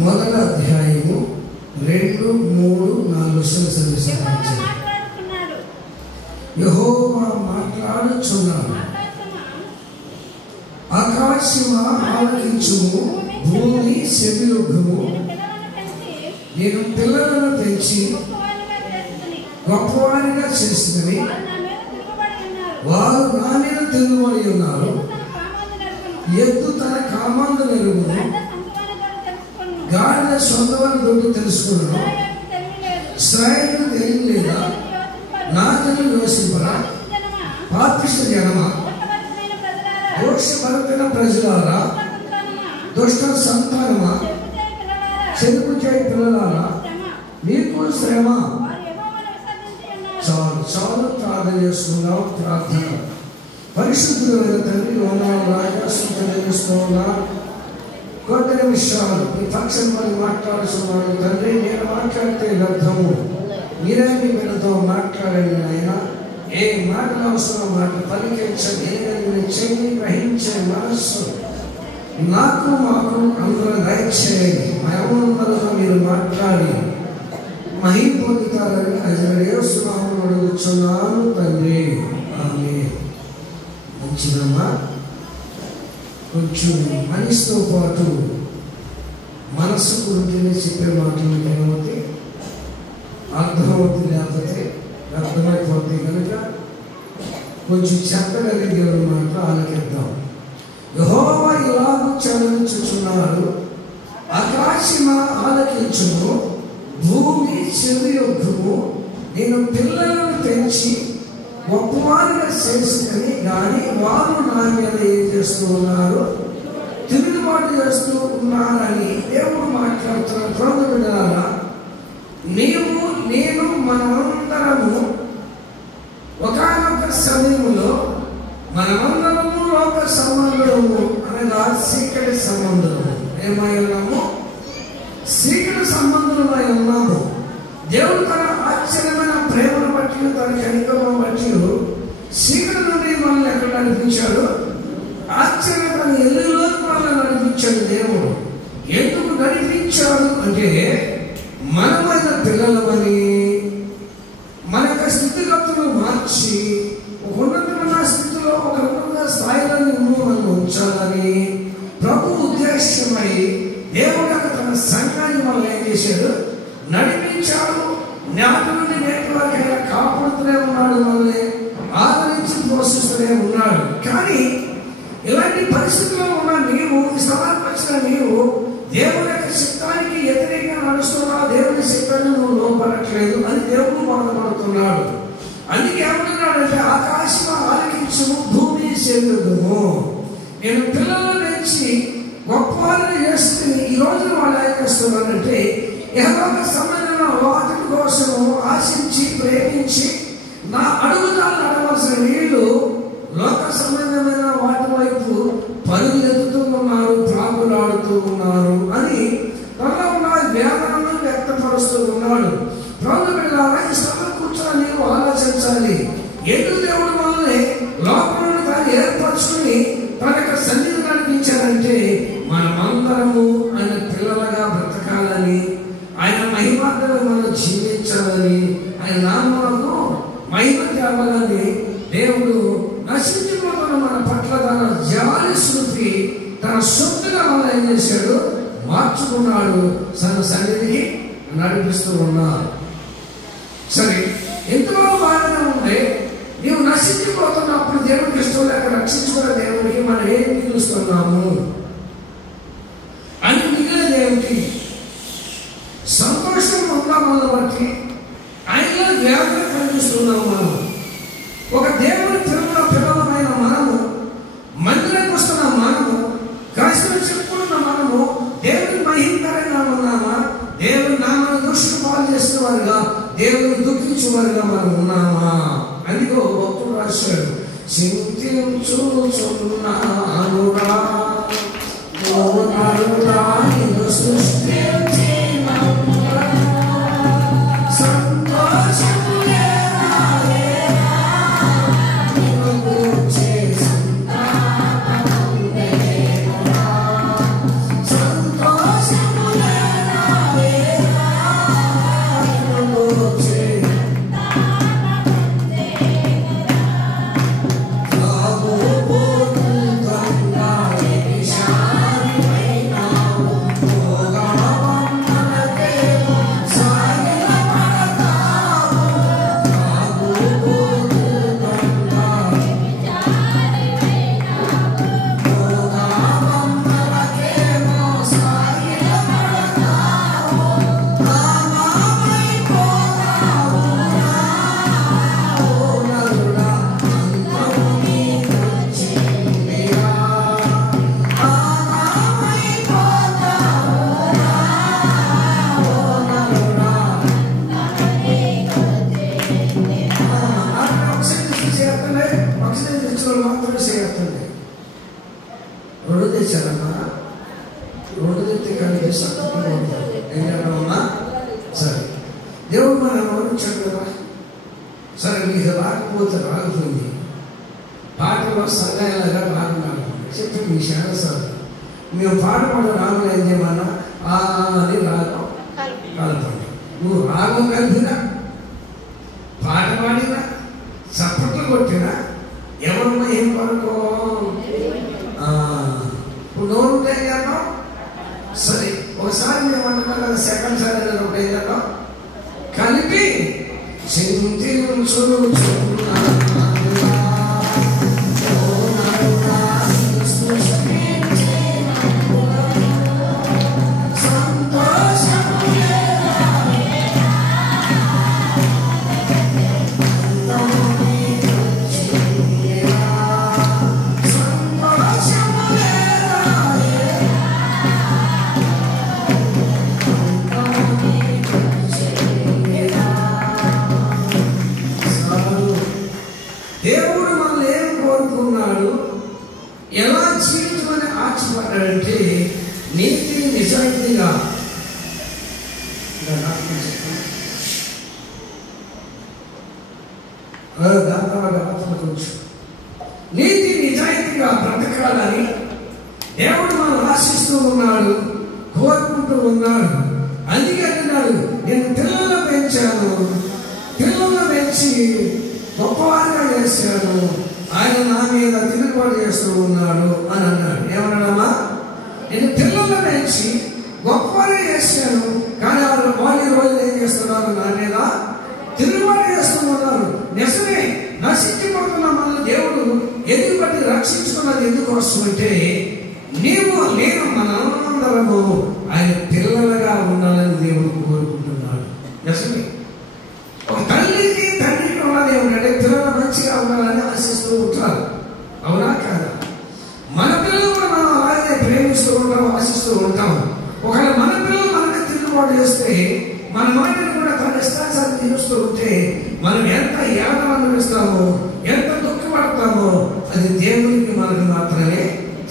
మొదటి అధ్యాయము 2, 3, 4 చదివించారు. యెహోవా మాట్లాడుచున్నాడు, ఆకాశమా ఆలకించుము, భూమి చెవియొగ్గుము. నేను పిల్లలను పెంచి గొప్పవారిగా చేస్తుంది, వారు నా మీద తిరుగుబడి ఉన్నారు. ఎద్దు తన కామాందు నెరుగును, గాడిద సొంతవారి దొడ్డు తెలుసుకున్నాను. ఇశ్రాయేలు తెలియలేదా? నాకను యోసింపరా? పాపిష్ట జనమా, దోషభరిత ప్రజలారా, దుష్ట సంతానమా, చెరుపు చేయి పిల్లలారా, మీకు శ్రమ. చాలు ప్రార్థన చేసుకున్నాం. ప్రార్థన. పరిశుద్ధులైన తండ్రి, వందనాలు రాజా, స్తుతిస్తున్నా. కొన్ని నిమిషాలు మీ పక్షం పని మాట్లాడుతున్నాను తండ్రి. నేను మాట్లాడితే అర్థము మీరే మీ బిడ్డతో మాట్లాడండి ఆయన. ఏ మాటలు అవసరం మాట పలికించండి. ఏదైనా చెయ్యి గ్రహించే మనస్సు నాకు మాకు అందరూ దయచేయండి. మనందరితో మీరు మాట్లాడి మహిమ పొందుతారని యేసునామములో అడుగుచున్నాను తండ్రి. ఆమేన్. మంచిదమ్మా. కొంచెం మనసుతో పాటు మనస్సు గురించి చెప్పే మాటలు లేకపోతే అర్థమవుతుంది, లేకపోతే అర్థమైపోతుంది కనుక కొంచెం చెప్పగలిగే మాట ఆలకిద్దాం. యెహోవా ఇలాగూ చదివించుచున్నాడు, ఆకాశమా ఆలకించుము, భూమి చెవియొగ్గుము. నేను పిల్లలను పెంచి గొప్పవారిగా చేసుకుని కానీ వారు నా మీద ఏం చేస్తూ ఉన్నారు? తిరుగుబాటు చేస్తూ ఉన్నారని దేవుడు మాట్లాడుతున్న ప్రభువు బిడ్డలారా, నేను మనమందరము ఒకానొక సమయంలో మనమందరము లోక సంబంధము అనగా చీకటి సంబంధము ఏమై ఉన్నాము? చీకటి సంబంధమై ఉన్నాము. దేవుడు తన ఆశ్చర్యమైన ప్రేమను బట్టి, తన కనికరను బట్టి చీకటి నుండి మనల్ని ఎక్కడ నడిపించాడు? ఆశ్చర్యమైన ఎల్లులోకి మనల్ని నడిపించాడు దేవుడు. ఎందుకు నడిపించాడు అంటే మనమైన పిల్లలమని, మన యొక్క స్థితిగతులు మార్చి ఒక ఉన్నతమైన స్థితిలో, ఒక ఉన్నత స్థాయిలో మనం ఉంచాలని ప్రభు ఉద్దేశమై దేవుడు తన సంఘాన్ని మనల్ని ఏం చేశాడు? నడిపించాడు. నాటి నుండి నేటి వరకు కాపాడుతూనే ఉన్నాడు, మనల్ని ఆదరించి పోషిస్తూనే ఉన్నాడు. కానీ ఇలాంటి పరిస్థితుల్లో ఉన్న నీవు, స్థలానికి వచ్చిన నీవు దేవుని యొక్క చిత్తానికి వ్యతిరేకంగా నడుస్తున్నావు. దేవుని చిత్తాన్ని నువ్వు లోపడట్లేదు అని దేవుడు బాధపడుతున్నాడు. అందుకే ఏమంటున్నాడంటే ఆకాశం ఆలకించుము, భూమి చెవియొగ్గుము. నేను పిల్లల నుంచి గొప్పవారిని చేస్తుంది. ఈ రోజు వాళ్ళు ఏం చేస్తున్నారంటే యెహోవా సంబంధమైన వాటి కోసము ఆశించి ప్రేమించి నా అడుగుదాలు నడవలసిన వీళ్ళు లోక సంబంధమైన వాటి వైపు పరుగులెత్తుతూ ఉన్నారు, త్రాగులాడుతూ ఉన్నారు అని తనలో ఉన్న వేదనను వ్యక్తపరుస్తూ ఉన్నాడు. ప్రభువు బిడ్డలారా, ఈ స్థలంలో కూర్చొని నీవు ఆలోచించాలి. ఎందుకు దేవుడు మనల్ని లోకంలో తాను ఏర్పరచుకుని తన యొక్క సన్నిధి నడిపించారంటే మనమందరము ఆయన పిల్లలుగా బ్రతకాలని, ఆయన మహిమార్థంగా మనం జీవించాలని, ఆయన నామమునకు మహిమ తేవాలని దేవుడు నశించిపోతున్న మన పట్ల తన జాలి చూపి తన సొంతగా మనం ఏం చేశాడు? మార్చుకున్నాడు. తన సన్నిధికి నడిపిస్తూ ఉన్నాడు. సరే, ఎంతలో బాగానే ఉంటే నీవు నశించిపోతున్నప్పుడు దేవుడికి ఇష్టం లేక రక్షించుకున్న దేవుడికి మనం ఏం మిగులుస్తున్నాము? అని మిగిలిన దేవుడికి సంతోషం ఉన్నామని బట్టి ఆయనలో వేదన కలిగిస్తున్నాము. మనం ఒక దేవుని పిల్లలమైన మనము, మందిరానికి వస్తున్న మనము, కాశీలో చెప్పుకున్న మనము దేవుని మహిమకరంగా ఉన్నామా? దేవుని నామాన్ని దూషణ పాలు చేసేవారుగా, దేవుని దుఃఖించేవారుగా మనం ఉన్నామా? అందుకో భక్తుడు రాశాడు, చింతించుచున్నానురా సంతోషములే రోడ్డు తెత్తి కలిపి సత్తుకుంటూ ఏం చేద్దామన్నా? సరే, దేవుడు మన వచ్చాడు కదా. సరే, మీకు రాకపోతే రాకపోయింది, పాటలో సంఘాలుగా రాకున్నాడు చెప్పి మీ చాలా సార్ మేము పాట రాగం ఏం చేయమన్నా అని రాగం కలపండి. నువ్వు రాగం కలిపినా, పాట పాడినా, చప్పట్లు కొట్టినా ఎవరన్నా ఏం పడుకో ఇప్పుడు నోరు ఏం చేద్దాం? సరే, ఒకసారి మేము అంటున్నాం కదా, సెకండ్ సార్ ఒకటి ఏం చేద్దాం? కలిపి దేవుడు మనల్ని ఏం కోరుకున్నాడు, ఎలా జీవించమని ఆశపడ్డాడంటే నీతి నిజాయితీగా నీతి నిజాయితీగా బ్రతకాలని దేవుడు మనం ఆశిస్తూ ఉన్నాడు, కోరుకుంటూ ఉన్నాడు. అందుకే అంటున్నాడు, నేను పిల్లలను పెంచాను, పిల్లలను పెంచి గొప్పవారిగా చేశాను, ఆయన నా మీద తిరుగుబాటు చేస్తూ ఉన్నాడు అని అన్నాడు. ఏమన్నాడమ్మా? నేను పిల్లలను పెంచి గొప్పవారిగా చేశాను, కానీ వాళ్ళు రోజులు ఏం చేస్తున్నారు? నా మీద తిరుగుబాటు చేస్తూ ఉన్నారు. నిజమే, నశించిపోతున్న మన దేవుడు ఎందుకు బట్టి రక్షించుకున్నది ఎందుకోసం అంటే నీవు నేను మనందరము ఆయన పిల్లలుగా ఉండాలని దేవుడు కోరుకుంటున్నాడు. నిజమే, ఒక తల్లికి తండ్రికి ఉన్నది ఏమిటంటే పిల్లలు మంచిగా ఉండాలని ఆశిస్తూ ఉంటారు. అవునా కాదా? మన పిల్లలు కూడా మనం అలాగే ప్రేమిస్తూ ఉంటాం, ఆశిస్తూ ఉంటాం. ఒకవేళ మన పిల్లలు మనకి తిరుగుబాటు చేస్తే మన మాటను కూడా తన ఇష్టాన్ని తీరుస్తూ ఉంటే మనం ఎంత యాదన అనుభవిస్తామో, ఎంత దుఃఖపడతామో అది దేవునికి మనకు మాత్రమే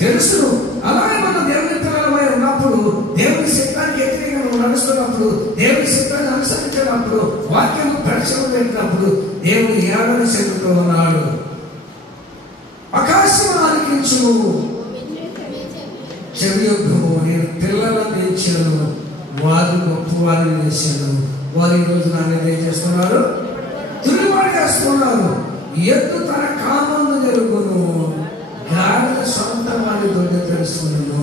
తెలుసు. అలాగే మనం దేవుని పిల్లలమై ఉన్నప్పుడు, దేవుని శక్తానికి వ్యతిరేకంగా నడుస్తున్నప్పుడు, దేవుని శక్తాన్ని అనుసరించినప్పుడు, వాక్యం పరిచయం పెట్టినప్పుడు దేవుడు యాదన చెందుతూ ఉన్నాడు. ఆకాశం ఆలకించు, చెవియొగ్గము, నేను పిల్లలను పెంచాను, వారు గొప్పవారిని చేశాను. వారు ఈ రోజు నా మీద ఏం చేస్తున్నారు? తిరుగుబాటు చేస్తున్నారు. ఎద్దు తన కామందు జరుగును, గాడిద సొంత వారి దొంగ తెలుసుకున్నాను.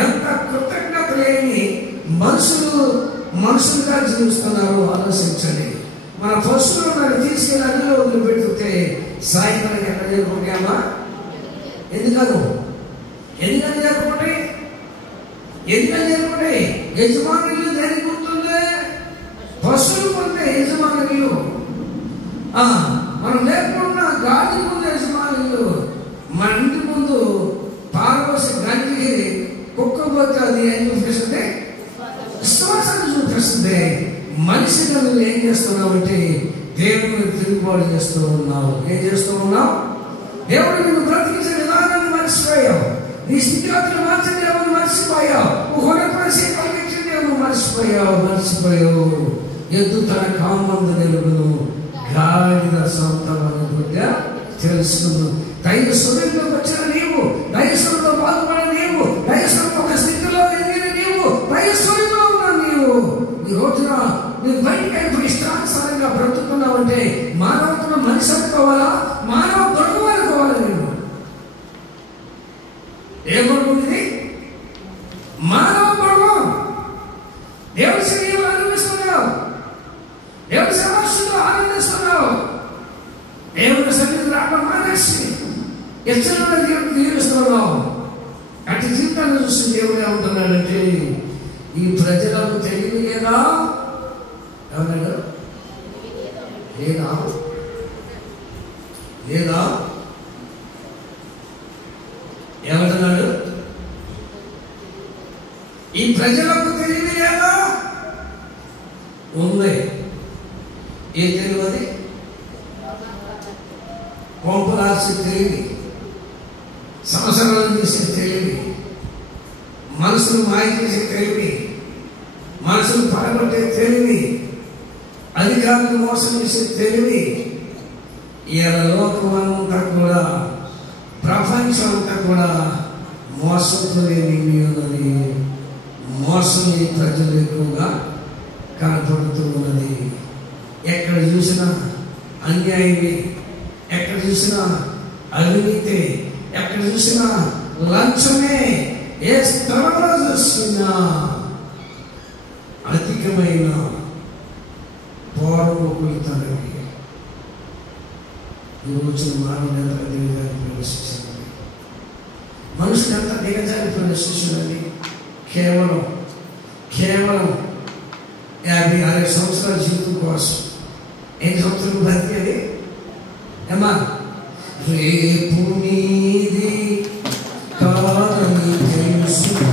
ఎంత కృతజ్ఞత లేని మనుషులుగా జీవిస్తున్నారో ఆలోచించండి. మన పశువులను తీసుకెళ్ళి అన్నిలో వదిలిపెడితే సాయంత్రం ఎక్కడ జరుపుకుంటామా? ఎందుకని జరుపుకుంటే యజమానులు దేనికి గుర్తుంది? పశువులు కొంటే యజమానులు, మనం లేకుండా గాలి ముందు యజమానులు. మన ఇంటి ముందు పారవసి గంటికి కుక్క పోతే అది ఏం చూపిస్తుంది? విశ్వాసాన్ని చూపిస్తుంది. మనిషిగా నువ్వు ఏం చేస్తున్నావు అంటే దేవుని తిరుగుబాటు చేస్తూ ఉన్నావు. ఏం చేస్తూ ఉన్నావు? దేవుడు నిన్ను బ్రతికించే విధానాన్ని మర్చిపోయావు. నీ స్థితిగతులు మార్చే దేవుని మర్చిపోయావు. హోడపరిచి కలిగించే దేవుని మర్చిపోయావు. ఎద్దు తన కామందు నిలుగును, గాడిద సొంత వారిగా తెలుసుకును. దైవస్వరంలోకి వచ్చిన నీవు, దైవస్వరంలో పాల్పడిన నీవు, దైవస్వరం ఒక స్థితిలో ఎదిగిన నీవు, దైవస్వరంలో ఉన్న నీవు ఈ రోజున నువ్వు బయటకు ఇష్టానుసారంగా బ్రతుకున్నావంటే మానవత్వం మనిషి అనుకోవాలా, మానవ బ్రతుకు అనుకోవాలా? నేను ఏమనుకుంటుంది? మానవ బ్రతుకు. దేవుడి శరీరంలో ఆనందిస్తున్నావు, దేవుడి సమస్యలో ఆనందిస్తున్నావు. దేవుడి సన్నిధి రావడం మానేసి ఎచ్చరమైన దేవుడు జీవిస్తున్నావు. అటు జీవితాన్ని చూసి దేవుడు ఏమంటున్నాడంటే ఈ ప్రజలకు తెలివి లేదా? ఏమన్నాడు? లేదా ఏమంటున్నాడు? ఈ ప్రజలకు తెలివి లేదా? ఉంది. ఏ తెలియదు? పంపరాసి తెలివి, సంవత్సరాలను తీసే తెలివి, మనసును మాయ చేసే తెలివి, మనసును పడగొట్టే తెలివి, అధికారులు మోసం చేసే తెలివి, ఇలా లోకం అంతా కూడా, ప్రపంచం అంతా కూడా మోసంతో నిండి ఉన్నది. మోసం ఈ ప్రజలు ఎక్కువగా కనపడుతూ ఉన్నది. ఎక్కడ చూసినా అన్యాయమే, ఎక్కడ చూసినా అవినీతి, ఎక్కడ చూసినా లంచమే, ఏ స్థలంలో చూసినా అధికమైన పోరవకులుతారని ఈ రోజున మానవుడు ఎంత దిగజారి ప్రవేశించింది, మనుషులు ఎంత దిగజారి ప్రవేశించిందని. కేవలం 50-60 సంవత్సరాల జీవితం కోసం ఎన్ని సంవత్సరాలు బ్రతికేది ఏమా? రేపు నీది కాదని తెలుసుకో,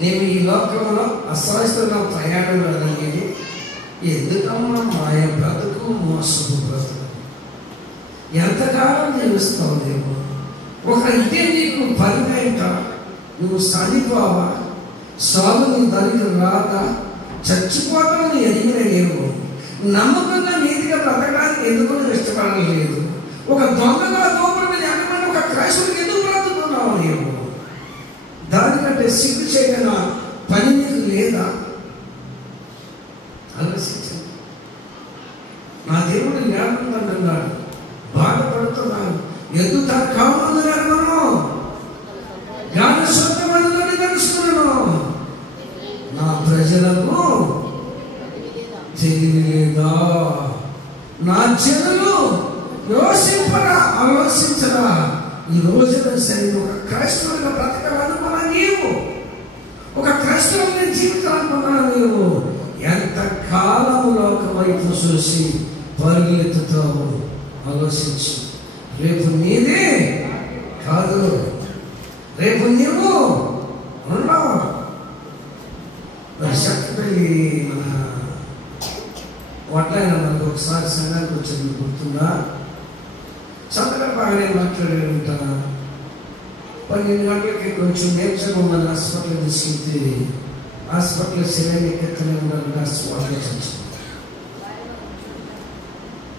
నేను ఈ లోకంలో అశాస్త్రంగా ప్రయాణం వెళ్ళగలిగేది ఎందుకమ్మా? మాయ బ్రతుకు, మోసపు బ్రతుకు ఎంతకాలం జీవిస్తావు దేవుడు? ఒక ఇదే నీకు పరిణాయిట, నువ్వు చనిపోవా, సాగు నీ దగ్గర రాదా, చచ్చిపోతామని ఎదిగిన లేవు. నమ్మకంగా నీతిగా బ్రతకడానికి ఎందుకు ఇష్టపడడం లేదు. ఒక దొంగగా దోపడి మీద ఎక్కడైనా ఒక క్రైస్తవుడికి ఎందుకు బ్రతుకుతున్నావు నీవు? దానికంటే సిగ్గు చేయగల పని నీకు లేదా? ఆలోచించండి. నా దేవుడు జ్ఞాపకం బాధపడుతున్నాను. ఎందుకు కావాలన్నారు మనం? జ్ఞాన సత్యమని తెలుసుకున్నాను. నా ప్రజలకు తెలియలేదా? నా జనులు యోచింపరా, ఆలోచించరా? ఈ రోజున సరే ఒక క్రైస్తవుడిగా బ్రతకాలనుకున్నా నీవు, ఒక క్రైస్తవుని జీవితాలనుకున్నా నీవు ఎంత కాలములో ఒక వైపు చూసి పరుగెత్తుతావు? ఆలోచించు. రేపు నీదే కాదు, రేపు నీవు ఉండవు. మరి చక్కటి మన వడ్లైన మనకు ఒకసారి సంఘానికి వచ్చింది గుర్తుందా? చక్కగా బాగానే మాట్లాడే ఉంటాను. 12 గంటలకి కొంచెం నేర్చుగా ఉన్న హాస్పిటల్ తీసుకుంటే హాస్పిటల్ సిలిండర్ ఎక్కనే ఉండాలి.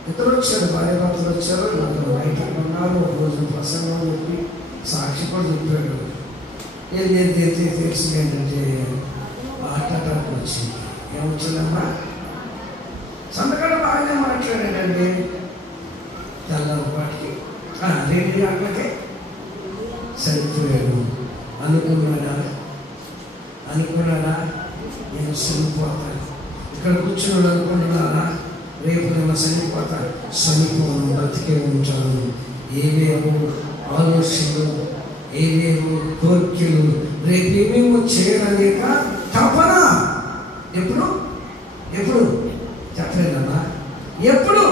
ఇద్దరు వచ్చారు, భార్య భర్తలు వచ్చారు. నాకు రైతులు ఉన్నారు. ఒక రోజు ప్రసంగం చెప్పి సాక్షి కూడా చెప్పాడు. ఏది తెలిసింది ఏంటంటే హార్ట్ అటాక్ వచ్చింది. ఏమొచ్చిందమ్మా? సంతకాడ బాగానే మాట్లాడాడండి. తెల్లపాటికి 2 గంటలకే చనిపోయాడు. అనుకున్నాడా నేను చనిపోతాను. ఇక్కడ కూర్చున్నాడు అనుకుంటున్నారా? రేపు నేను చనిపోను, బ్రతికే ఉంటాను. ఏవేవో ఆలోచనలు, ఏవేవో కోరికలు, రేపు ఏమేమో చేయలేక తపన. ఎప్పుడు చెప్పలేదమ్మా? ఎప్పుడు?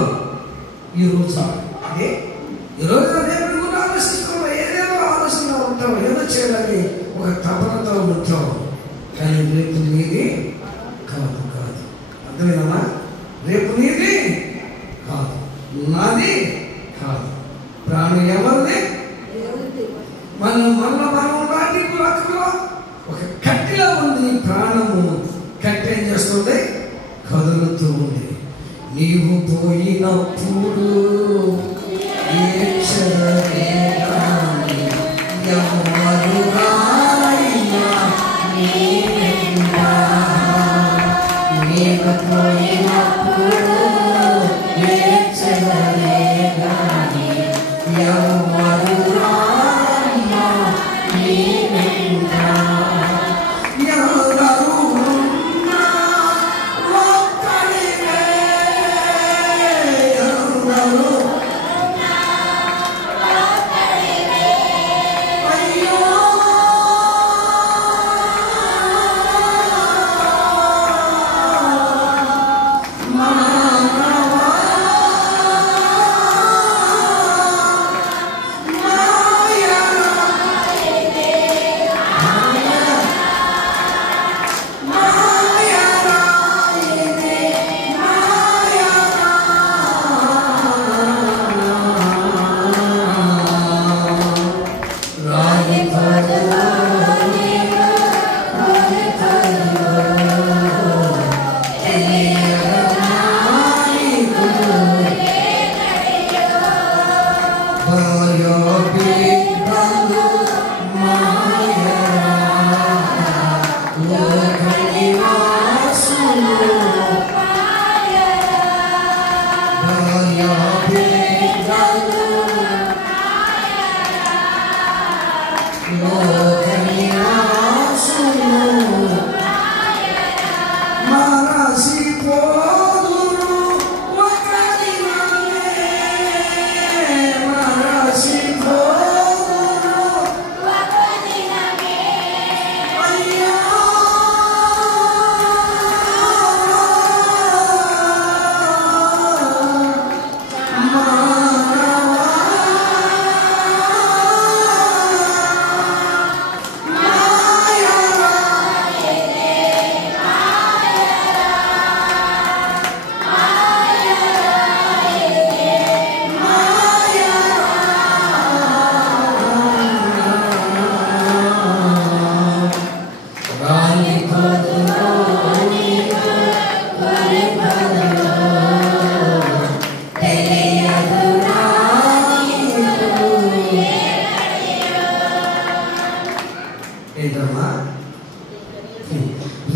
ఈరోజు అదే ఈరోజు దేవుడి గురించి ఆలోచిస్తున్నావు. ఏదేదో ఆలోచనలో ఉంటావు, ఏదో చేయాలని ఒక తపనతో ఉంటావు. కానీ రేపు నీది కాదు. అర్థమేనమ్మా? రేపు నీది కాదు, నాది కాదు. ప్రాణం ఎవరిది? మనం రక్తంలో ఒక కట్టెలో ఉంది. ప్రాణము కట్టె ఏం చేస్తుంది? కదులుతూ ఉంది. నీవు పోయినప్పుడు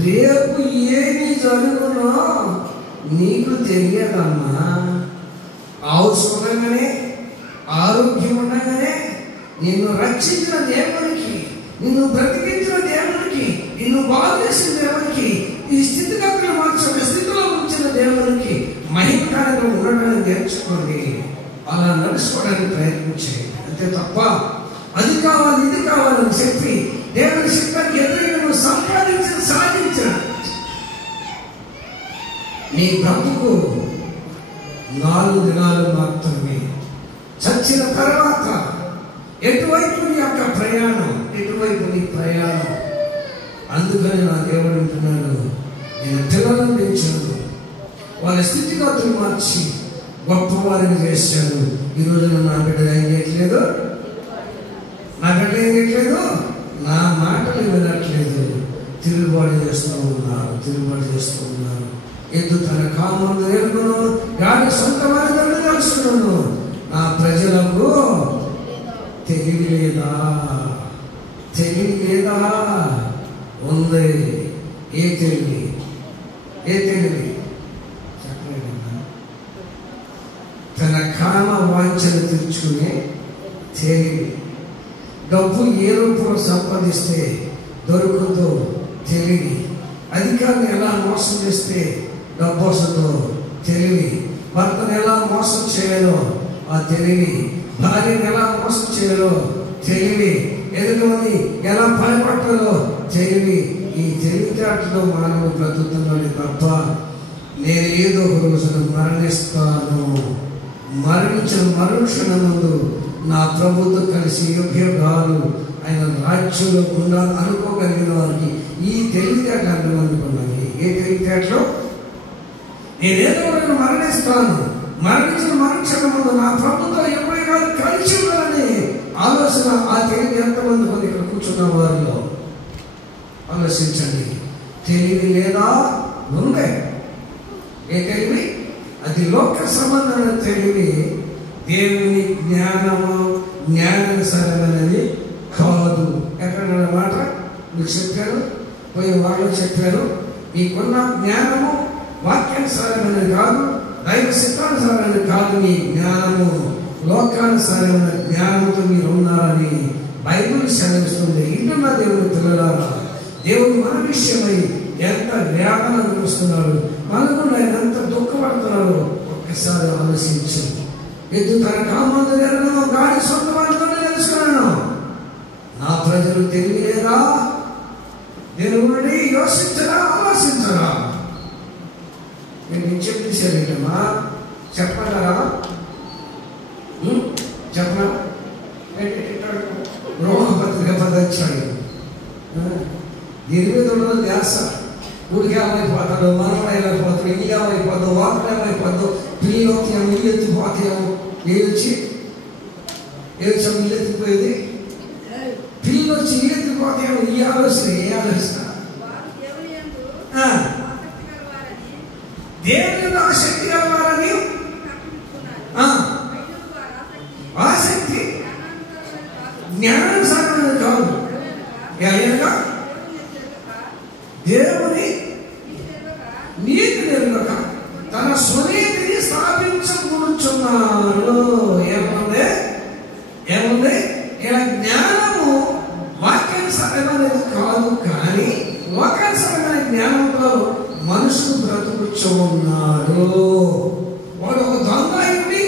రేపు ఏమి జరుగునో నీకు తెలియదమ్మా. అవసరంగానే ఆరోగ్యం ఉండగానే నిన్ను రక్షించిన దేవునికి, నిన్ను బ్రతికించిన దేవునికి, నిన్ను బాగు చేసిన దేవునికి, ఈ స్థితిగతులు మార్చి ఒక స్థితిలో ఉంచిన దేవునికి మహిమకారంగా ఉండడానికి నేర్చుకోండి. అలా నడుచుకోవడానికి ప్రయత్నించేయండి. అంతే తప్ప అది కావాలి ఇది కావాలని చెప్పి దేవుని శక్తికి ఎదురుగా నువ్వు సాధించిన నీ బ్రతుకు 4 దినాలు మాత్రమే. చచ్చిన తర్వాత ఎటువైపు నీ యొక్క ప్రయాణం, ఎటువైపు నీ ప్రయాణం. అందుకని నా దేవుడు అంటున్నాడు, నేను పిల్లలను పెంచాను, వాళ్ళ స్థితిగతులు మార్చి గొప్పవారిని చేశాను. ఈరోజు నా బిడ్డ ఏం చేయట్లేదు, నా బిడ్డ ఏం చేయట్లేదు, నా మాటలు వినట్లేదు, తిరుగుబాటు చేస్తూ ఉన్నారు. ఎద్దు తన కామందు ఎరుగును, గాడి సొంత వారిని తెలుసుకును. నా ప్రజలకు తెలివి లేదా? తెలివి లేదా? ఉంది. ఏ తెలివి? ఏ తెలివి? చెప్పలేదన్నా. తన కామ వాంఛలు తీర్చుకునే తెలివి. డబ్బు ఏ రూపంలో సంపాదిస్తే దొరుకుతుందో తెలివి. అధికారిని ఎలా మోసం చేస్తే డబ్బు వస్తుందో తెలివి. భర్తను ఎలా మోసం చేయాలో ఆ తెలివి. భార్యను ఎలా మోసం చేయాలో తెలివి. ఎదుటి ఎలా భయపడాలో తెలివి. ఈ తెలివితేటలో మానవుడు బ్రతుకుతున్నాడు తప్ప నేను ఏదో ఒక రోజున మరణిస్తాను, మరణించిన మరుక్షణం ముందు నా ప్రభుతో కలిసి యుగాలు ఆయన రాజ్యంలో ఉండాలి అనుకోగలిగిన వారికి ఈ తెలివితేట అనుకున్నది. ఏ తెలివితేటలో నేనేదో ఒకటి మరణిస్తాను, మరణించిన మరుక్షణం ముందు నా ప్రభుతో యుగాలు కలిసి ఉండాలని ఆలోచన. ఆ తెలివి ఎంతమంది మంది ఇక్కడ కూర్చున్న వారిలో ఆలోచించండి. తెలివి లేదా? ఉందే. ఏ తెలివి? అది లోక సంబంధమైన తెలివి. దేవుని జ్ఞానము జ్ఞానానుసారమైనది కాదు. ఎక్కడ మాట మీకు చెప్పారు, పోయి వాళ్ళు చెప్పారు. మీకున్న జ్ఞానము వాక్యానుసారమైనది కాదు, దైవ సిద్ధానుసారమైనది కాదు. మీ జ్ఞానము లోకానుసారమైన జ్ఞానంతో మీరు ఉన్నారని బైబిల్ సెలవిస్తుంది. ఇంటున్న దేవుని పిల్లలారా, దేవుడు మన విషయమై ఎంత వేదన అనుభవిస్తున్నాడు, మనకు ఆయన ఎంత దుఃఖపడుతున్నాడు ఒక్కసారి ఆలోచించు. ఎద్దు తన కామందు ఎరుగును, గాడి సొంత వారితోనే తెలుసుకున్నాను. నా ప్రజలు తెలివి లేదా? దేవుడిని యోచించరా, ఆలోచించరా? నేను చెప్పేసారేటమ్మా, చెప్పగలరా? చెప్పరా? రోహపత్రిక 10 అధ్యాయం. దీని మీద ఉన్నది ధ్యాస. ఊరికి ఏమైపోతాడు, మనం ఏమైపోతాడు, ఇల్లు ఏమైపోతాడు, వాటర్ ఏమైపోతాడు, పిల్లలకి ఇల్లు ఎత్తిపోతాము. ఏదొచ్చి ఇల్లు ఎత్తిపోయేది, పిల్లలు వచ్చి ఇల్లు ఎత్తిపోతాము. ఈ ఆలోచన, ఏ ఆలోచన? దేవుని ఆసక్తి గలవారని. ఆసక్తి జ్ఞానానుసారమైనది కాదు. ఎలాగా? దేవుని నీతి ఎరుగక తన స్వనీతిని స్థాపించకూర్చున్నారు. ఏముంది? ఏముంది? ఇలా జ్ఞానము వాక్యానుసారమైనది కాదు, కానీ లోకానుసారమైన జ్ఞానంలో మనుషులు బ్రతుకుచ్చు ఉన్నాడు. వాడు ఒక దొంగ అయింది,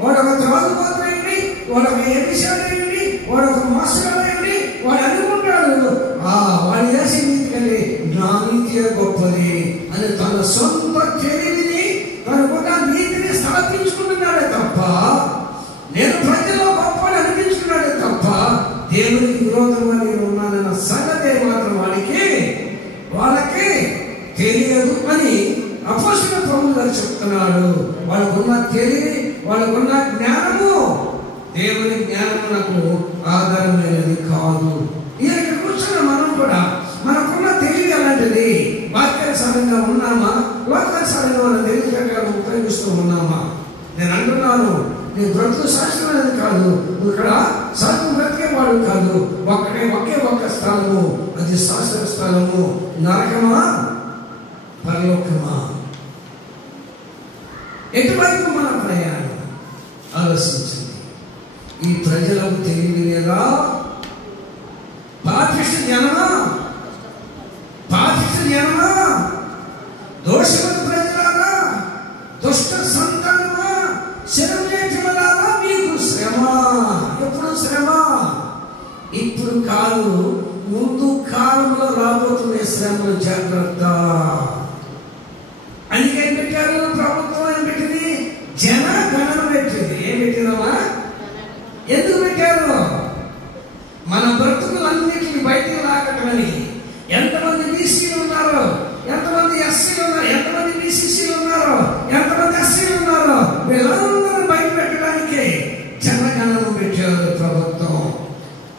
వాడు ఒక త్రాగుబోతు అయింది, వాడు ఒక ఎన్నిసాడు అయింది, వాడు ఒక మోసగాడు అయింది. వాడు అనుకుంటాడు వాడు చేసే నీతి కంటే నా నీతియే గొప్పది అని తన సొంత తెలివిని, తనకున్న నీతిని స్థాపించుకుంటున్నాడే తప్ప, నేను ప్రజల్లో గొప్పని అనిపించుకున్నాడే తప్ప దేవునికి విరోధంగా నేను ఉన్నానన్న సంగతే మాత్రం వాళ్ళకి తెలియదు అని అపోస్తలుడైన పౌలు గారు చెప్తున్నాడు. వాళ్ళకున్న తెలివి, వాళ్ళకున్న జ్ఞానము దేవుని జ్ఞానమునకు ఆధారమైనది కాదు. ఇక్కడ కూర్చున్న మనం కూడా మనకున్న తెలివి అలాంటిది. వాక్యానుసారంగా ఉన్నామా, లోకానుసారంగా మన తెలివి ప్రకారం ఉపయోగిస్తూ ఉన్నామా? నేను అంటున్నాను, నీ బ్రతుకు శాస్త్రమైనది కాదు, ఇక్కడ సగం బ్రతికేవాడు కాదు. ఒకే ఒక్క స్థలము, అది శాస్త్ర స్థలము. నరకమా పరలోకమా? ఎటువైపు మన ప్రయాణం? ఆలోచించండి. ఈ ప్రజలకు తెలివి లేదా? పాపిష్టి జనమా, దోషమైన ప్రజలారా, దుష్ట సంతానమా, శరణ్యేతులారా, మీకు శ్రమ. ఎప్పుడు శ్రమ? ఇప్పుడు కాదు, ముందు కాలంలో రాబోతున్న శ్రమలు. జాగ్రత్త. అందుకే పెట్టారు ప్రభుత్వం, ఏం పెట్టింది? జనగణన పెట్టింది. ఏం పెట్టిందమ్మా? ఎందుకు పెట్టారు? మన బ్రతుకులన్నిటిని బయటికి లాగటమని. ఎంతమంది బీసీలు ఉన్నారో, ఎంతమంది ఎస్సీలు ఉన్నారు, ఎంతమంది బీసీసీలు ఉన్నారో, ఎంతమంది ఎస్సీలు ఉన్నారో, వీళ్ళందరూ బయట పెట్టడానికి జనగణన పెట్టారు ప్రభుత్వం.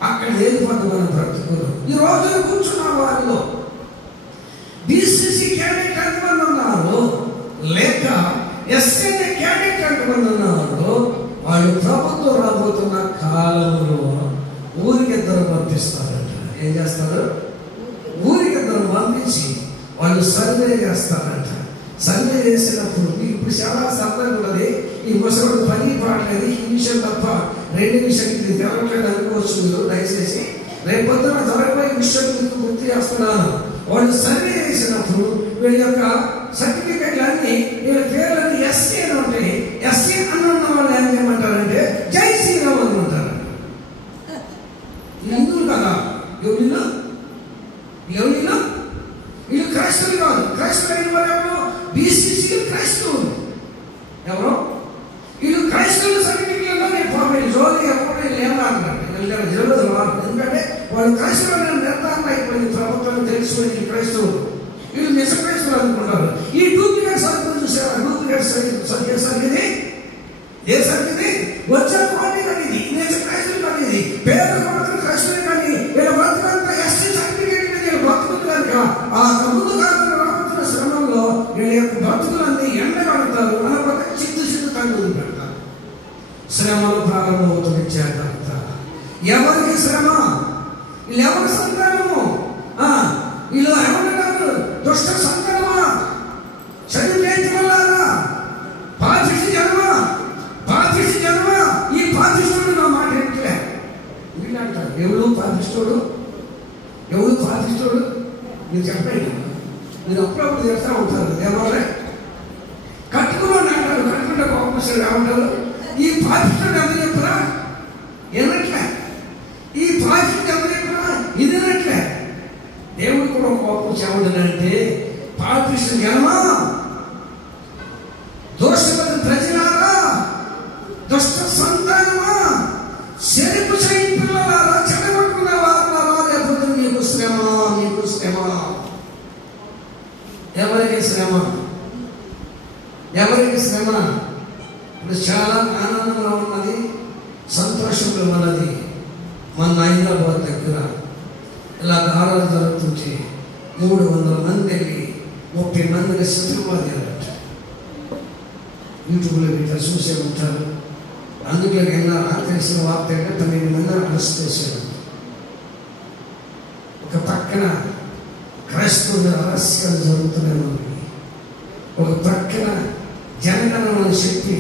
అక్కడ లేకపోతే మన బ్రతుకులు. ఈ రోజు కూర్చున్న వారిలో బీసీసీ క్యాండిడేట్ ఎంతమంది ఉన్నారు? వాళ్ళు ప్రభుత్వం రాబోతున్న కాలంలో ఊరికిద్దరు పంపిస్తారంట. ఏం చేస్తారు? ఊరికిద్దరు పంపించి వాళ్ళు సర్వే చేస్తారంట. సర్వే చేసినప్పుడు మీకు ఇప్పుడు చాలా సరదాగా ఉన్నది. ఈ ముసలు పని పాడలేదు, ఈ విషయం తప్ప 2 నిమిషాలు ఇది జరగట్లేదు అనుకోవచ్చు. మీరు దయచేసి రేపు పొద్దున జరగబోయే విషయం మీకు గుర్తు చేస్తున్నాను. వాళ్ళు సర్వే చేసినప్పుడు వీళ్ళ యొక్క సర్టిఫికెట్లు అన్ని వీళ్ళ పేర్లన్నీ ఎస్సీ అని ఉంటాయి. ఎస్సీ అని ఉన్న వాళ్ళు ఏం చేయమంటారంటే జై శ్రీరామ్ అని ఉంటారు. హిందువులు కదా, ఎవరిలో వీళ్ళు క్రైస్తవులు కాదు. క్రైస్తవులు అయిన వారు ఎవరు? బీసీసీ క్రైస్తవులు. ఎవరు వీళ్ళు? క్రైస్తవుల సర్టిఫికెట్లో నేను పోయి జోలి ఎవరు లేదా అన్నారు. జరుగుతుంది వారు. ఎందుకంటే వాళ్ళు క్రైస్తవులు నిర్ధారణ అయిపోయింది. ప్రభుత్వం తెలిసిపోయింది క్రైస్తవులు. వీళ్ళు నిజ క్రైస్తవులు అనుకుంటారు. ఈ డూప్లికేట్ సర్టిఫికెట్ చూసారా? డూప్లికేట్ సర్టిఫికెట్ ఏ సర్టిఫికెట్ వచ్చే పార్టీ కానీ ఇది నిజ క్రైస్తవులు కానీ ఇది పేద ప్రభుత్వం క్రైస్తవులు కానీ వీళ్ళ బతుకంతా ఎస్టీ సర్టిఫికెట్ మీద బతుకులు కనుక ఆ ముందు కాలంలో రాబోతున్న శ్రమంలో వీళ్ళ యొక్క బతుకులన్నీ ఎండగడతారు. అనబోతే చిత్తు తగ్గులు పెడతారు. శ్రమలు ప్రారంభమవుతుంది. చేత ఎవరికి శ్రమ? వీళ్ళు ఎవరి సంతానము? వీళ్ళు ఏమంటున్నారు? దుష్ట సంతానమా? చదువులేని వల్లారా? పాపిష్టి జన్మ. ఈ పాపిష్టుడు నా మాట ఎట్లే వీళ్ళు అంటారు. ఎవరు పాపిష్టుడు? మీరు చెప్పండి. మీరు అప్పుడప్పుడు చెప్తా ఉంటారు. ఎవరే కట్టుకున్నాడు అంటారు. కట్టుకుంటే కోపం ఏమంటారు? ఈ పాపిష్టుడు ఎంత చెప్పరా? ఏనట్లే ఈ పాపిష్టుడు ఎంత చెప్పరా? ఇదేనట్లే. దేవుడు కూడా కోపం చెవడనంటే పాపిష్టి జన్మ, దోషమైన ప్రజలారా, దుష్ట సంతానమా, చెరుపు చేయని పిల్లలారా, చెడగొట్టుకున్న వారులారా, లేకపోతే మీకు శ్రమ. ఎవరికి శ్రమ? ఇప్పుడు చాలా ఆనందంగా ఉన్నది, సంతోషంగా ఉన్నది. మన హైదరాబాద్ దగ్గర ఇలా దారాలు జరుగుతుంటే 300 మంది వెళ్ళి 30 మందిని శత్రువాదారట. యూట్యూబ్లో ఇట్లా చూసే ఉంటారు. అందుకే తెలిసిన వార్త ఏంటంటే 9 మందిని అరెస్ట్ చేశారు. ఒక పక్కన క్రైస్తవుల రహస్యాలు జరుగుతున్నాయి. ఒక పక్కన జనగణమని చెప్పి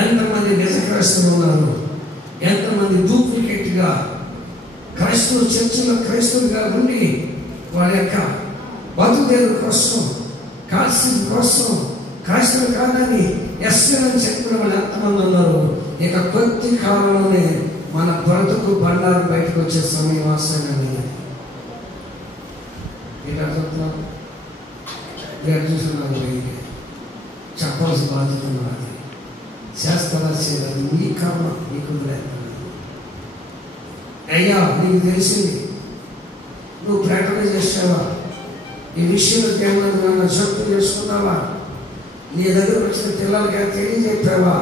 ఎంతమంది నిజ క్రైస్తవులు ఉన్నారు, ఎంతమంది డూప్లికేట్గా క్రైస్తవ చర్చలో క్రైస్తవులుగా ఉండి వాళ్ళ యొక్క బతుకుదేరు కోసం, కాల్సిన కోసం క్రైస్తవులు కాదని ఎస్సీలని చెప్పిన వాళ్ళు ఎంతమంది ఉన్నారు. ఇక కొద్ది కాలంలోనే మన బ్రతుకు బండారు బయటకు వచ్చే సమయం ఆసన్నమే. ఇలా చెప్తున్నాను. చూస్తున్నారు. చెప్పాల్సిన బాధ్యత ఉన్నది. చేస్తారా చేయాలి. మీ కర్మ మీకు లేదు. అయ్యా నీకు తెలిసింది, నువ్వు ప్రకటన చేసావా? ఈ విషయంలో కేవలం జప్తు చేసుకున్నావా? నీ దగ్గర వచ్చిన పిల్లలకి తెలియజెప్పావా?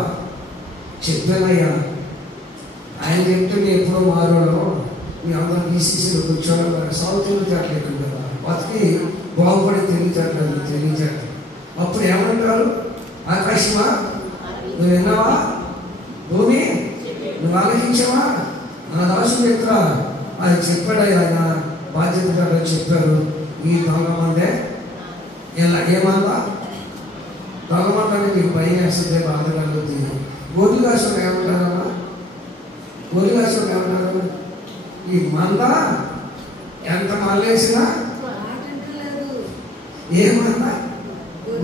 చెప్పానయ్యా. ఆయన చెప్తుంటే ఎప్పుడో మారోడు మీ అందరూ బీసీసీలో కూర్చోవాలి. సాగు తెలియజేయట్లేదు కదా, బతికి బాగుపడి తెలియజేయట్లేదు. అప్పుడు ఏమంటారు? ఆకాశమా నువ్వు విన్నావా? భూమి నువ్వు ఆలోచించావా? నా దాసు మిత్ర అది చెప్పాడు. ఆయన బాధ్యత చెప్పారు. ఈ దొంగమందే ఇలా ఏమన్నా దొంగమంటే మీకు భయం వేస్తుంది, బాధ కలుగుతుంది. గోటిగాసుడు ఏమంటారమ్మా? గోటిగాసుడు ఏమంటారు? ఈ మంద ఎంత మళ్ళేసినా ఏమన్నా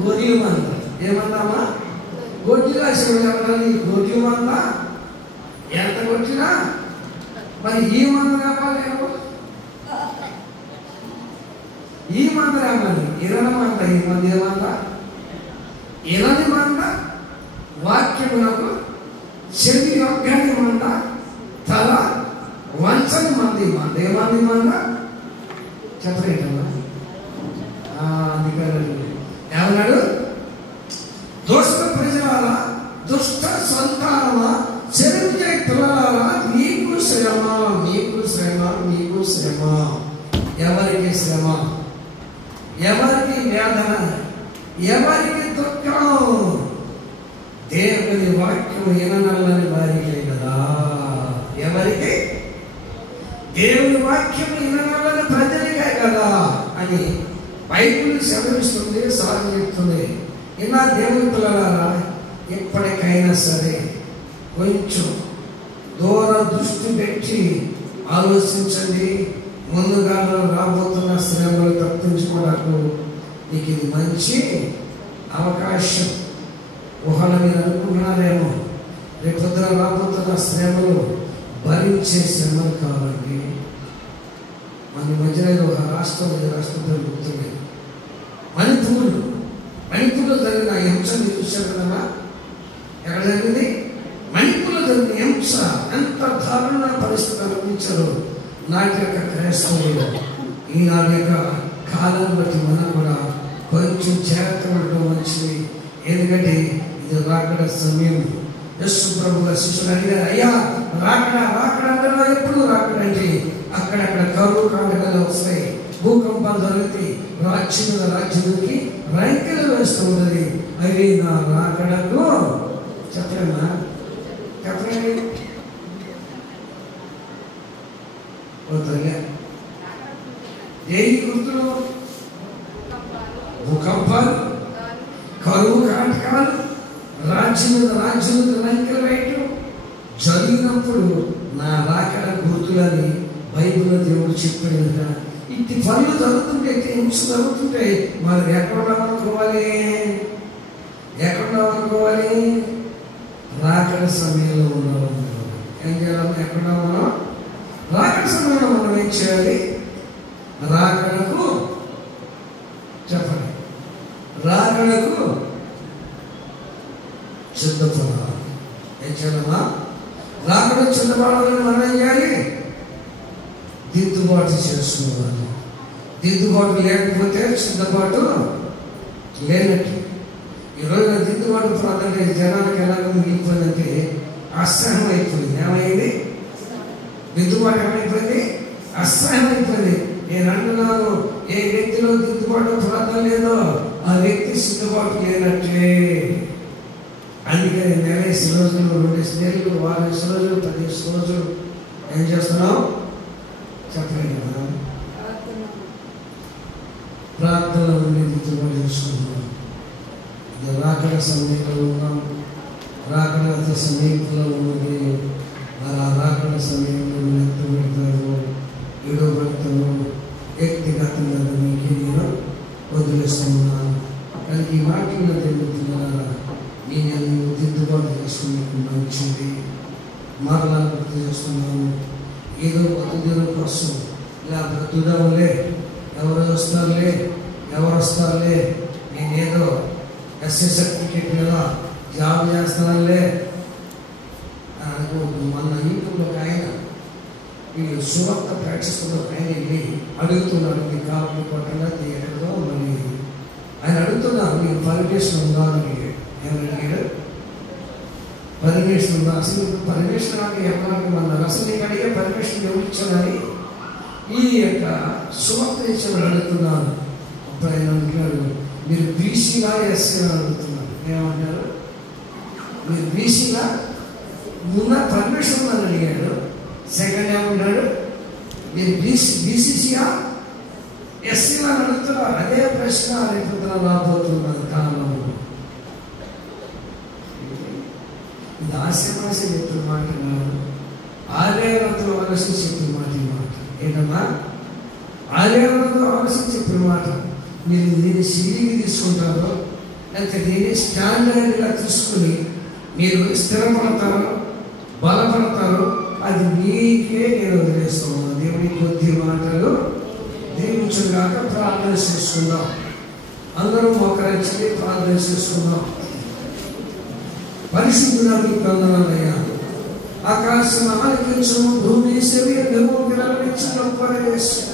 గొడ్లు మంద. ఏమన్నామా? గొడ్డిగాసుడు ఏమన్నా? ఈ గొడ్లు మంద ఎంత కొట్టినా మరి ఈ మంద కావాలేమో. ఈ మంద రావాలి. మంద ఈ మంది ఏమంద? మంద వాక్యమునకు చెవి యొక్కని మంద, తల వంచని మంది మంద. ఏమంది మంద? చెప్పలేదమ్మా. ఏమన్నాడు? దుష్ట ప్రజల, దుష్ట సంతానమా, చెరువుకే పిల్లలారా, మీకు శ్రమ. ఎవరికి శ్రమ? ఎవరికి వేదన? ఎవరికి దుఃఖం? దేవుని వాక్యం విననల్లని వారికి దేవుని వాక్యం వినవలన ప్రజలకే కదా అని బైబిల్ సెలవిస్తుంది, సాగు చెప్తుంది. ఇలా దేవుని పిల్లలారా, ఎప్పటికైనా సరే కొంచెం దూర దృష్టి పెట్టి ఆలోచించండి. ముందుగా రాబోతున్న శ్రమలు తప్పించుకోవడానికి నీకు ఇది మంచి అవకాశం. ఊహల మీద అనుకుంటున్నారేమో, రేపొద్దున రాబోతున్న శ్రమలు భరించే శ్రమలు కావండి. మన మధ్యలో ఒక రాష్ట్రం గుర్తుంది, మణిపూర్లో జరిగిన హింస మీరు చూశారు కదా. ఎక్కడ జరిగింది? మణిపూర్లో జరిగిన హింస ఎంత దారుణ పరిస్థితి అనుభవించారు నాటి యొక్క క్రైస్తవులు. ఈనాటి యొక్క కాలం బట్టి మనం కూడా కొంచెం జాగ్రత్త ఉండడం మంచిది. ఎందుకంటే ఇది రాకడ సమయం. యేసు ప్రభువుల శిష్యులు అడిగారు, అయ్యా రాకడ అంటారా? ఎప్పుడు రాకడంటే అక్కడక్కడ కరువు కాండలు వస్తాయి, భూకంపాలు జరుగుతాయి, రాజ్యానికి రైతులు వేస్తూ ఉన్నది. అవి నా రాకడకు చెప్పలేమా? చెప్పండి. దేని గుర్తులు? భూకంపాలు, కరువు కాటకాలు, రాజ్యం రైతులు వేయటం జరిగినప్పుడు నా రాకడ గుర్తులని బైబిల్లో దేవుడు చెప్పాడు కదా. ఇట్టి పనులు జరుగుతుంటే, హింస జరుగుతుంటే మరి ఎక్కడున్నామనుకోవాలి? రాకడ సమయంలో ఉన్నాము. ఏం చేయాలి? ఎక్కడ మనం రాకడ సమయంలో మనం ఏం చేయాలి? రాకడకు చెప్పండి, రాకడకు సిద్ధపడాలి. ఏం చేయాలమ్మా? రాకడ సిద్ధపడాలని మనం ఏం చేయాలి? దిద్దుబాటు చేసుకోవాలి. దిద్దుబాటు లేకపోతే సిద్ధపాటు లేనట్టు. ఈరోజు దిద్దుబాటు ప్రాంతంలో జనానికి ఎలాగో మిగిలిపోయిందంటే అసహ్యం అయిపోయింది. ఏమైంది? దిద్దుబాటు ఏమైపోయింది? అసహ్యం అయిపోయింది. నేను అంటున్నాను, ఏ వ్యక్తిలో దిద్దుబాటు ప్రాంతం లేదో ఆ వ్యక్తి సిద్ధపాటు లేనట్టే. అందుకని 40 రోజులు, 2 నెలలు, 6 రోజులు, 10 రోజులు ఏం చేస్తున్నావు? చెప్పండి కదా. ప్రార్థన ఉండి దిద్దుబాటు చేసుకుంటున్నాం. ఇది రాకడ సమయంలో ఉన్నాం. రాకడ సమీపంలో ఉన్నది. మరి ఆ రాకడ సమయంలో ఎంత పెడతారు, విడవబడతారు, వ్యక్తిగతంగా మీకు నేను వదిలేస్తున్నాను. కానీ ఈ మాటల్లో తెలుగుతున్నారా, నేను దిద్దుబాటు చేసుకునేందుకు మంచిది. మరలా గుర్తు చేస్తున్నాను, ఏదో బతుకుదేవుల కోసం ఇలా బ్రతుకుదాములే, ఎవరు వస్తారులే, నేనేదో ఎస్ఏ సర్టిఫికేట్ మీద జాబ్ చేస్తానులే అనుకోవద్దు. మన యూట్యూబ్లో ఒక ఆయన ఈ సువార్త ప్రాక్టీస్లో ఒక ఆయన వెళ్ళి అడుగుతున్నాడు, మీ కాపులు పట్టణ థియేటర్లో మరి ఆయన అడుగుతున్నారు, మీకు పర్మిషన్ ఉందా అని అడిగాడు. పర్మిషన్ ఉందా? అసలు పర్మిషన్ అంటే ఎవరికి అన్నారు? అసలు నీకు అడిగే పర్మిషన్ ఎవరు ఇచ్చారని ఈ యొక్క సువార్త ఇచ్చేవాడు అడుగుతున్నారు. అప్పుడు ఆయన అంటున్నాడు, మీరు బీసీగా ఎస్సీగా అడుగుతున్నారు. ఏమంటారు? మీరు బీసీగా ముందు పర్మిషన్ ఉందని అడిగాడు. సెకండ్ ఏమన్నాడు? మీరు బీసీసీగా ఎస్సీగా అడుగుతున్నారు. అదే ప్రశ్న రేపు రాబోతున్నారు కాలంలో. ఇది ఆశమాస చెప్పిన మాట కాదు, ఆలయంతో ఆలోచించి చెప్పిన మాట. ఈ మాట ఏంటమ్మా? ఆలయంతో ఆలోచించి చెప్పిన మాట. మీరు దీన్ని సిరిగి తీసుకుంటారో లేకపోతే దీన్ని స్టాండర్డ్గా తీసుకుని మీరు స్థిరపడతారో బలపడతారో అది మీకే నేను వదిలేస్తున్నాను. దేవుని కొద్ది మాటలు దీవించుగాక. ప్రార్థన చేసుకుందాం. అందరూ మోకరించి ప్రార్థన చేసుకుందాం. పరిశుద్ధులకు వందనాలయ్యా. ఆకాశం ఆలకించము, భూమి శరీరం పరదేశం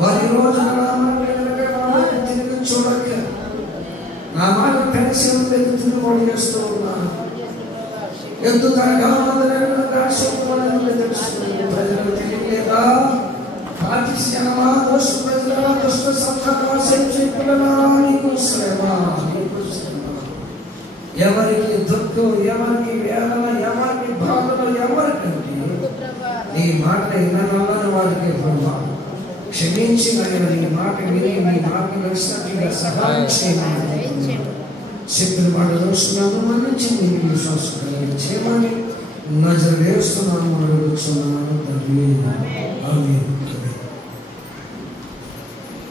వారి రోజు చూడక నా మాట కలిసి తిరుగుబాటు చేస్తూ ఉన్నాను. ఎందు ప్రజలు తెలియలేదా? పాటిశ్రమా దోష ప్రజల దుష్ట ఎవరికి దుఃఖం, ఎవరికి వేదన, ఎవరికి బాధలు, ఎవరికి నీ మాట వినాలని వారికి ప్రభా క్షమించి ఆయన నీ మాట విని నీ మాట నడిచినట్లుగా సహాయం చేయమని చెప్పిన మాట చూస్తున్నాము. మన నుంచి నీకు విశ్వాసం కలిగి చేయమని నజరేస్తున్నాము అడుగుతున్నాను తండ్రి. ఆమేన్.